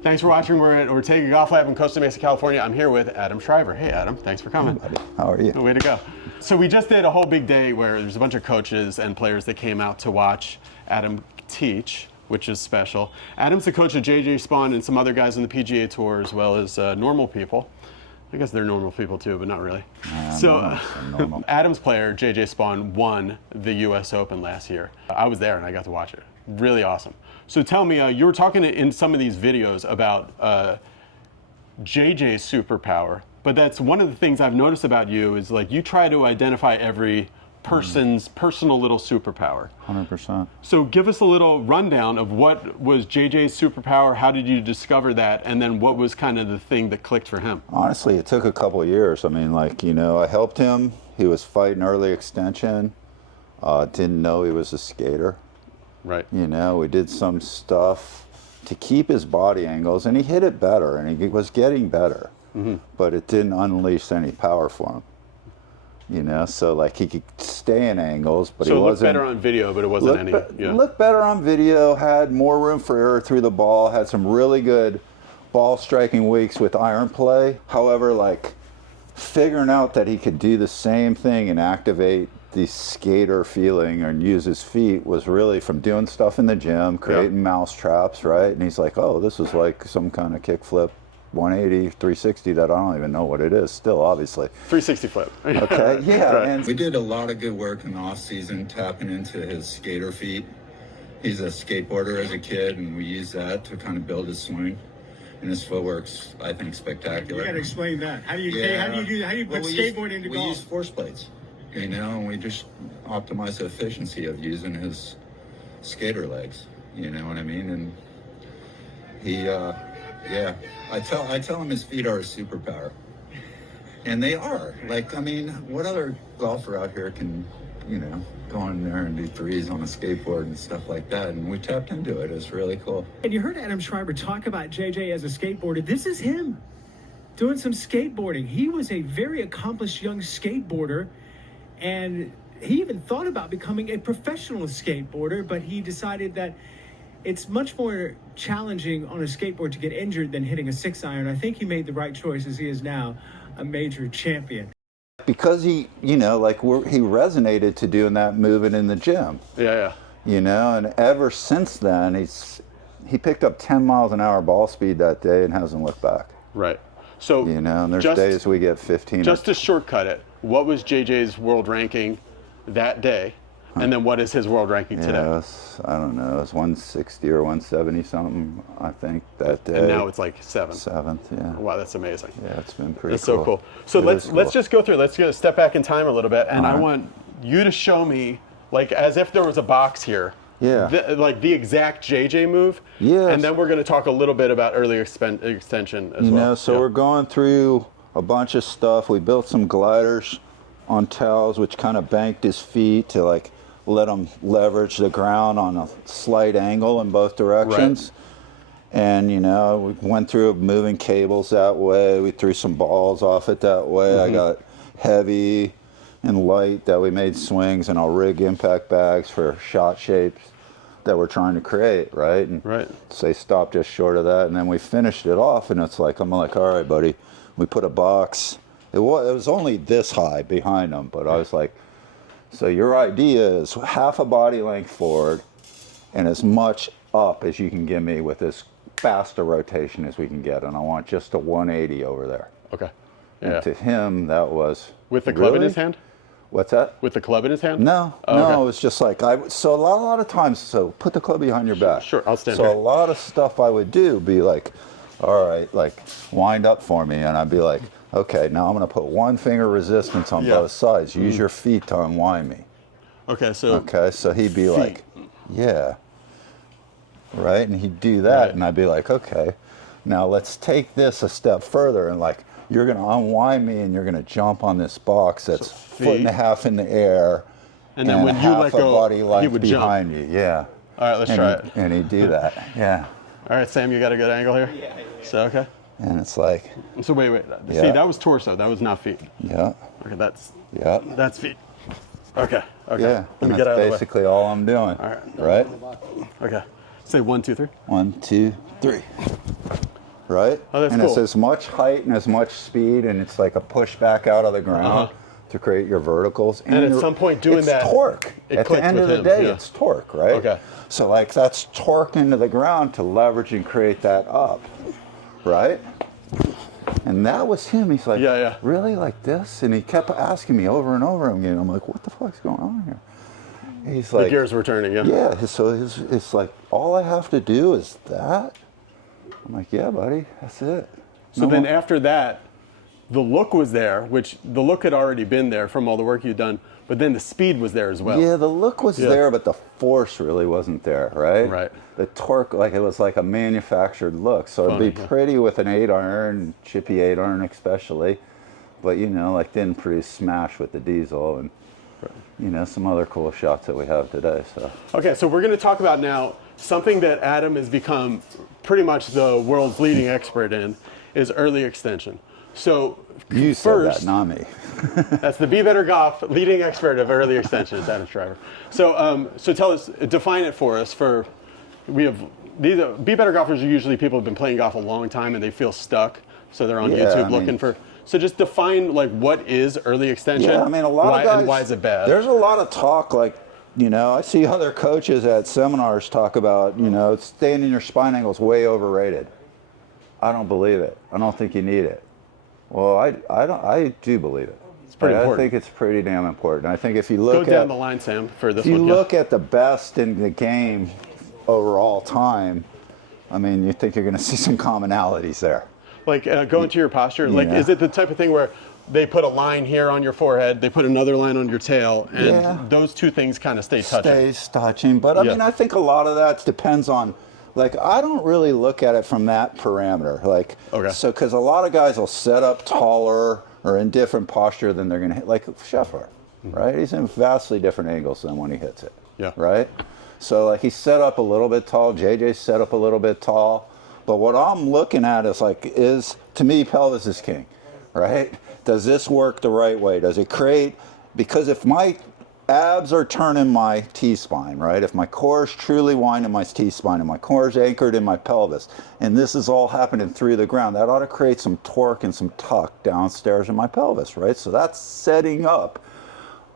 Thanks for watching. We're taking a golf lab in Costa Mesa, California. I'm here with Adam Shriver. Hey, Adam. Thanks for coming. Hey, buddy. How are you? Way to go. So we just did a whole big day where there's a bunch of coaches and players that came out to watch Adam teach, which is special. Adam's the coach of JJ Spaun and some other guys on the PGA Tour, as well as normal people. I guess they're normal people too, but not really. Normal. Adam's player, JJ Spaun, won the US Open last year. I was there and I got to watch it. Really awesome. So tell me, you were talking in some of these videos about JJ's superpower, but that's one of the things I've noticed about you is like you try to identify every person's personal little superpower. 100%. So give us a little rundown of what was JJ's superpower, how did you discover that, and then what was kind of the thing that clicked for him? Honestly, it took a couple of years. I mean, like, you know, I helped him. He was fighting early extension. Didn't know he was a skater. Right. You know, we did some stuff to keep his body angles, and he hit it better, and he was getting better. But it didn't unleash any power for him. You know, so like he could stay in angles, but so he it wasn't. Looked better on video, but it wasn't any. Looked better on video. Had more room for error through the ball. Had some really good ball striking weeks with iron play. However, like figuring out that he could do the same thing and activate the skater feeling and use his feet was really from doing stuff in the gym, creating mouse traps, right? And he's like, oh, this is like some kind of kickflip. 180, 360 that I don't even know what it is still, obviously. 360 flip. Okay, yeah. Right. And we did a lot of good work in the off season tapping into his skater feet. He's a skateboarder as a kid, and we use that to kind of build his swing. And his footwork's, I think, spectacular. You got to explain that. How do you put skateboarding into golf? We use force plates, you know, and we just optimize the efficiency of using his skater legs. You know what I mean? And he, yeah, I tell him his feet are a superpower, and they are. Like, I mean, what other golfer out here can, you know, go in there and do threes on a skateboard and stuff like that? And we tapped into it. It's really cool. And you heard Adam Shriver talk about JJ as a skateboarder. This is him doing some skateboarding. He was a very accomplished young skateboarder, and he even thought about becoming a professional skateboarder, but he decided that it's much more challenging on a skateboard to get injured than hitting a 6-iron. I think he made the right choice as he is now a major champion. Because he, you know, like he resonated to doing that moving in the gym. Yeah. You know, and ever since then, he picked up 10 miles an hour ball speed that day and hasn't looked back. Right. So, you know, and there's days we get 15. Just to shortcut it, what was JJ's world ranking that day? And then what is his world ranking today? I don't know. It was 160 or 170 something, I think, that day. And now it's like 7th. 7th, yeah. Wow, that's amazing. Yeah, it's been pretty That's cool. so cool. So let's just go through. Let's get a step back in time a little bit, and I want you to show me, like, as if there was a box here. Yeah. Like the exact JJ move. Yes. And then we're going to talk a little bit about early extension as well. You know, so we're going through a bunch of stuff. We built some gliders on towels, which kind of banked his feet to like let him leverage the ground on a slight angle in both directions. Right. And, you know, we went through moving cables that way. We threw some balls off it that way. I got heavy and light that we made swings, and I'll rig impact bags for shot shapes that we're trying to create, right? And say stop just short of that. And then we finished it off, and it's like, I'm like, all right, buddy. We put a box. It was only this high behind him, but I was like, so your idea is half a body length forward and as much up as you can give me with as fast a rotation as we can get. And I want just a 180 over there. Okay. Yeah. And to him, that was... With the club in his hand? What's that? With the club in his hand? No. No, it was just like, so a lot of times, so put the club behind your back. Sure, I'll stand here. So a lot of stuff I would do be like, all right, like wind up for me. And I'd be like, okay, now I'm going to put one finger resistance on both sides. Use your feet to unwind me. Okay, so he'd be like, yeah, right? And he'd do that, and I'd be like, okay, now let's take this a step further, and like, you're going to unwind me, and you're going to jump on this box that's foot and a half in the air, and then when you let go, body length he would behind jump. you, yeah. All right, let's try it. And he'd do that, yeah. All right, Sam, you got a good angle here? Yeah. So, okay. And it's like... So wait. See, that was torso. That was not feet. Yeah. Okay, that's feet. Okay. Yeah, Let me and get out of the way. that's basically all I'm doing. All right. Right? Okay. Say 1, 2, 3. 1, 2, 3. right? Oh, that's and cool. it's as much height and as much speed, and it's like a push back out of the ground to create your verticals. And at some point doing that, it's torque. it At the clicked end of with the him, day, yeah. it's torque, right? Okay. So like that's torque into the ground to leverage and create that up, right? And that was him. He's like, Yeah. really, like this? And he kept asking me over and over again. I'm like, what the fuck's going on here? He's like, The gears were turning, yeah. yeah. So it's like, all I have to do is that. I'm like, yeah, buddy, that's it. So then after that, the look was there, which the look had already been there from all the work you'd done, but then the speed was there as well. Yeah, the look was there, but the force really wasn't there, right? Right. The torque, like it was like a manufactured look. So it'd be pretty with an 8-iron, chippy 8-iron especially, but you know, like didn't produce smash with the diesel and you know, some other cool shots that we have today. So Okay, so we're going to talk about now something that Adam has become pretty much the world's leading expert in is early extension. So you said first, that, not me. that's the Be Better Golf leading expert of early extension, it's Adam Shriver. So, so tell us, define it for us. We have these Be Better golfers are usually people who've been playing golf a long time and they feel stuck, so they're on YouTube looking for. So just define like what is early extension. Yeah, I mean a lot of guys. And why is it bad? There's a lot of talk like. You know, I see other coaches at seminars talk about, you know, staying in your spine angle is way overrated. I don't believe it. I don't think you need it. Well, I do believe it. It's pretty important. I think it's pretty damn important. I think if you look Go down the line, Sam, for this if you one. look at the best in the game over all time, I mean, you think you're going to see some commonalities there. Like go into your posture. Like, Yeah. is it the type of thing where they put a line here on your forehead, they put another line on your tail, and those two things kind of stay touching? Stays touching. But I mean, I think a lot of that depends on, like, I don't really look at it from that parameter. Like, so, because a lot of guys will set up taller or in different posture than they're going to hit, like Scheffler, right? He's in vastly different angles than when he hits it, right? So, like, he's set up a little bit tall, JJ's set up a little bit tall. But what I'm looking at is, like, to me, pelvis is king, right? Does this work the right way? Does it create, because if my abs are turning my T-spine, right? If my core is truly winding my T-spine and my core is anchored in my pelvis, and this is all happening through the ground, that ought to create some torque and some tuck downstairs in my pelvis, right? So that's setting up,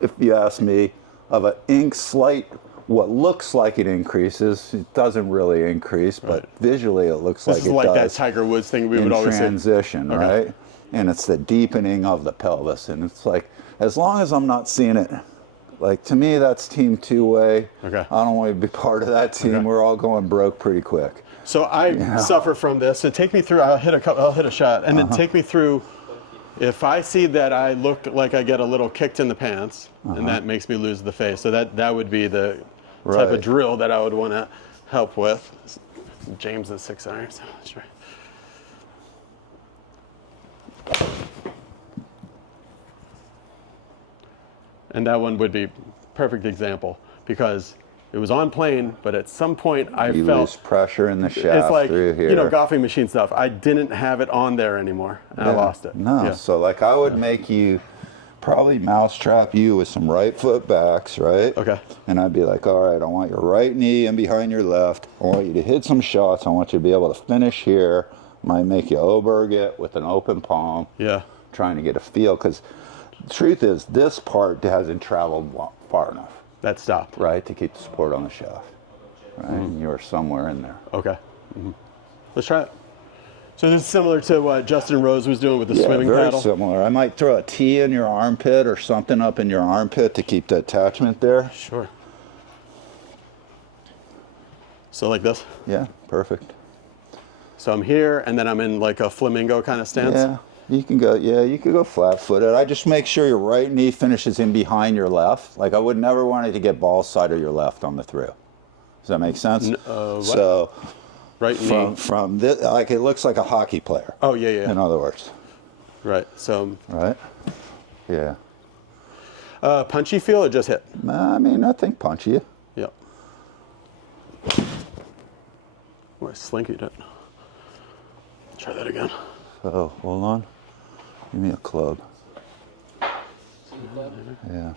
if you ask me, of an slight, what looks like it increases, it doesn't really increase, but visually it looks like it does. This is like that Tiger Woods thing we would always say. Transition, right? And it's the deepening of the pelvis. And it's like, as long as I'm not seeing it, like to me, that's team two-way. I don't want to be part of that team. We're all going broke pretty quick. So I suffer from this. So take me through, I'll hit a shot, and then take me through, if I see that I look like I get a little kicked in the pants, and that makes me lose the face. So that would be the type of drill that I would want to help with. James is 6-iron, so that's right. And that one would be perfect example because it was on plane, but at some point I you felt lose pressure in the shaft it's like, through here. You know, golfing machine stuff. I didn't have it on there anymore, and I lost it. No, so like I would make you probably mousetrap you with some right foot backs, right? And I'd be like, all right, I want your right knee in behind your left. I want you to hit some shots. I want you to be able to finish here. Might make you Oberg it with an open palm. Trying to get a feel, because the truth is this part hasn't traveled far enough. That stopped. Right, to keep the support on the shaft. Right, and you're somewhere in there. Let's try it. So this is similar to what Justin Rose was doing with the swimming very paddle? Similar. I might throw a T in your armpit or something up in your armpit to keep the attachment there. Sure. So like this? Yeah, perfect. So I'm here, and then I'm in like a flamingo kind of stance? Yeah, you can go, you could go flat-footed. I just make sure your right knee finishes in behind your left. Like I would never want it to get ball side of your left on the through. Does that make sense? So right knee. From this, like it looks like a hockey player. Oh, yeah. In other words. Right, so. Right? Yeah. Punchy feel or just hit? I mean, I think punchy. Yep. Oh, I slinkied it. Try that again. So, hold on. Give me a club. Yeah.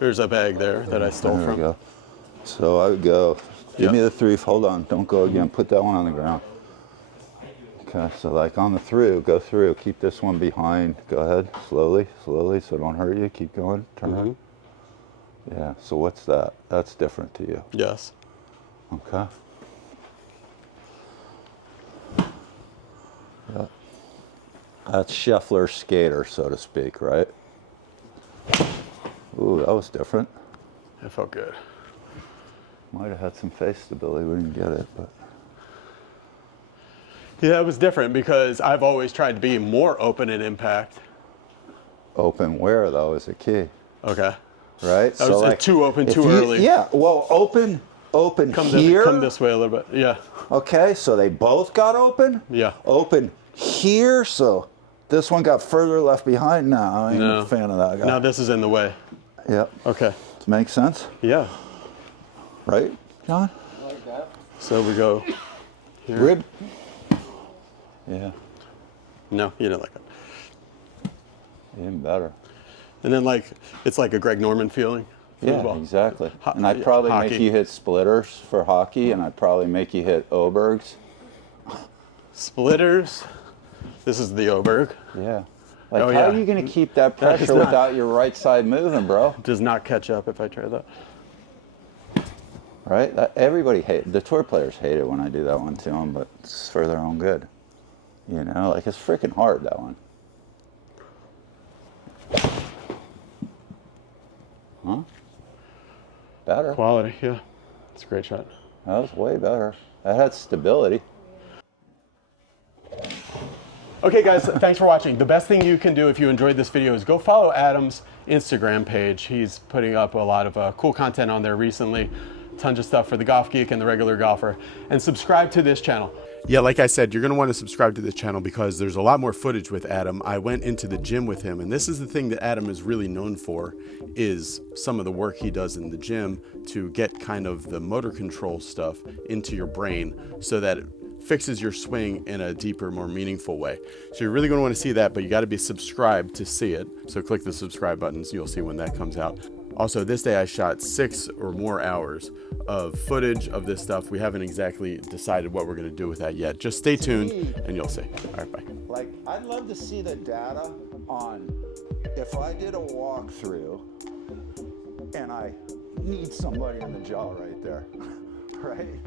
There's a bag there that I stole there from. We go. So I would go, give me the 3, hold on, don't go again, put that one on the ground. Okay, so like on the through, go through, keep this one behind. Go ahead, slowly, slowly, so don't hurt you. Keep going, turn. Yeah, so what's that? That's different to you. Yes. Okay. Yeah. That's Scheffler's skater, so to speak, right? Ooh, that was different. It felt good. Might have had some face stability, we didn't get it, but. Yeah, it was different because I've always tried to be more open in impact. Open where, though, is the key. Okay. Right? That was like, too open too early. Yeah, well, open here. Come this way a little bit. Yeah. Okay, so they both got open? Yeah. Open here, so this one got further left behind. No, I ain't a fan of that guy. Now this is in the way. Yep. Okay. Makes sense? Yeah. Right, John? Like that. So we go here. Rib? Yeah. No, you didn't like it. Even better. And then like, it's like a Greg Norman feeling. Yeah, Football. exactly. And I'd probably Hockey. make you hit splitters for hockey, and I'd probably make you hit Obergs. Splitters. This is the Oberg. Yeah. Like, Oh, how yeah. are you going to keep that is pressure not- without your right side moving, bro? Does not catch up if I try that. Right? Everybody the tour players hate it when I do that one to them, but it's for their own good. You know, like it's freaking hard, that one. Huh? Better. Quality, yeah. It's a great shot. That was way better. That had stability. Okay guys, thanks for watching. The best thing you can do if you enjoyed this video is go follow Adam's Instagram page. He's putting up a lot of cool content on there recently. Tons of stuff for the golf geek and the regular golfer. And subscribe to this channel. Yeah, like I said, you're going to want to subscribe to this channel because there's a lot more footage with Adam. I went into the gym with him, and this is the thing that Adam is really known for, is some of the work he does in the gym to get kind of the motor control stuff into your brain so that it fixes your swing in a deeper, more meaningful way. So you're really going to want to see that, but you got to be subscribed to see it. So click the subscribe button so you'll see when that comes out. Also, this day I shot 6 or more hours of footage of this stuff. We haven't exactly decided what we're going to do with that yet. Just stay tuned and you'll see. All right, bye. Like, I'd love to see the data on if I did a walkthrough and I need somebody in the jaw right there, right?